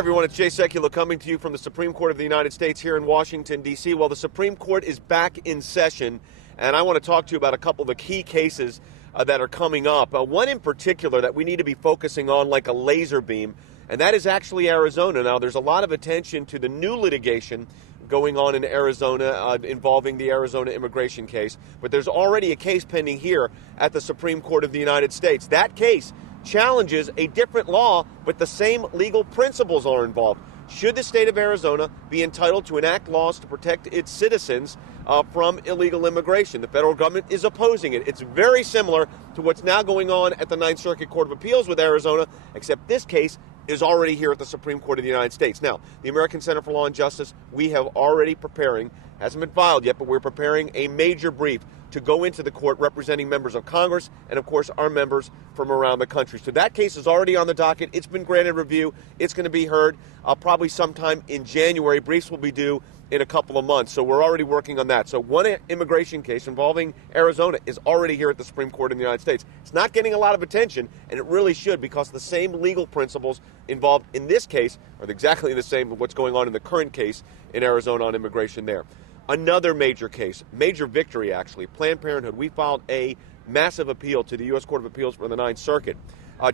everyone, it's Jay Sekulow coming to you from the Supreme Court of the United States here in Washington, D.C. Well, the Supreme Court is back in session, and I want to talk to you about a couple of the key cases that are coming up. One in particular that we need to be focusing on like a laser beam, and that is actually Arizona. Now, there's a lot of attention to the new litigation going on in Arizona involving the Arizona immigration case, but there's already a case pending here at the Supreme Court of the United States. That case challenges a different law, but the same legal principles are involved. Should the state of Arizona be entitled to enact laws to protect its citizens from illegal immigration? The federal government is opposing it. It's very similar to what's now going on at the Ninth Circuit Court of Appeals with Arizona, except this case is already here at the Supreme Court of the United States. Now, the American Center for Law and Justice, we have already preparing, hasn't been filed yet, but we're preparing a major brief to go into the court representing members of Congress and, of course, our members from around the country. So that case is already on the docket. It's been granted review. It's going to be heard probably sometime in January. Briefs will be due in a couple of months. So we're already working on that. So one immigration case involving Arizona is already here at the Supreme Court in the United States. It's not getting a lot of attention, and it really should, because the same legal principles involved in this case are exactly the same as what's going on in the current case in Arizona on immigration there. Another major case, major victory actually, Planned Parenthood. We filed a massive appeal to the U.S. Court of Appeals for the Ninth Circuit,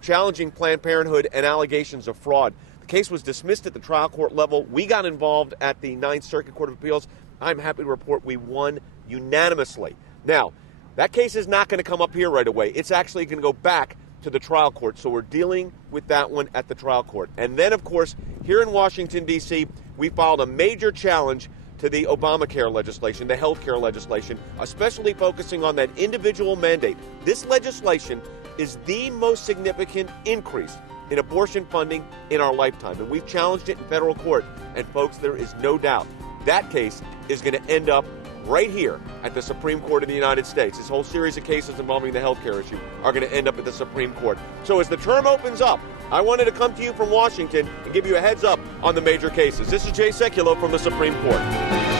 challenging Planned Parenthood and allegations of fraud. The case was dismissed at the trial court level. We got involved at the Ninth Circuit Court of Appeals. I'm happy to report we won unanimously. Now, that case is not going to come up here right away. It's actually going to go back to the trial court. So we're dealing with that one at the trial court. And then, of course, here in Washington, D.C., we filed a major challenge to the Obamacare legislation, the health care legislation, especially focusing on that individual mandate. This legislation is the most significant increase in abortion funding in our lifetime, and we've challenged it in federal court. And folks, there is no doubt that case is going to end up right here at the Supreme Court of the United States. This whole series of cases involving the health care issue are going to end up at the Supreme Court. So as the term opens up, I wanted to come to you from Washington and give you a heads up on the major cases. This is Jay Sekulow from the Supreme Court.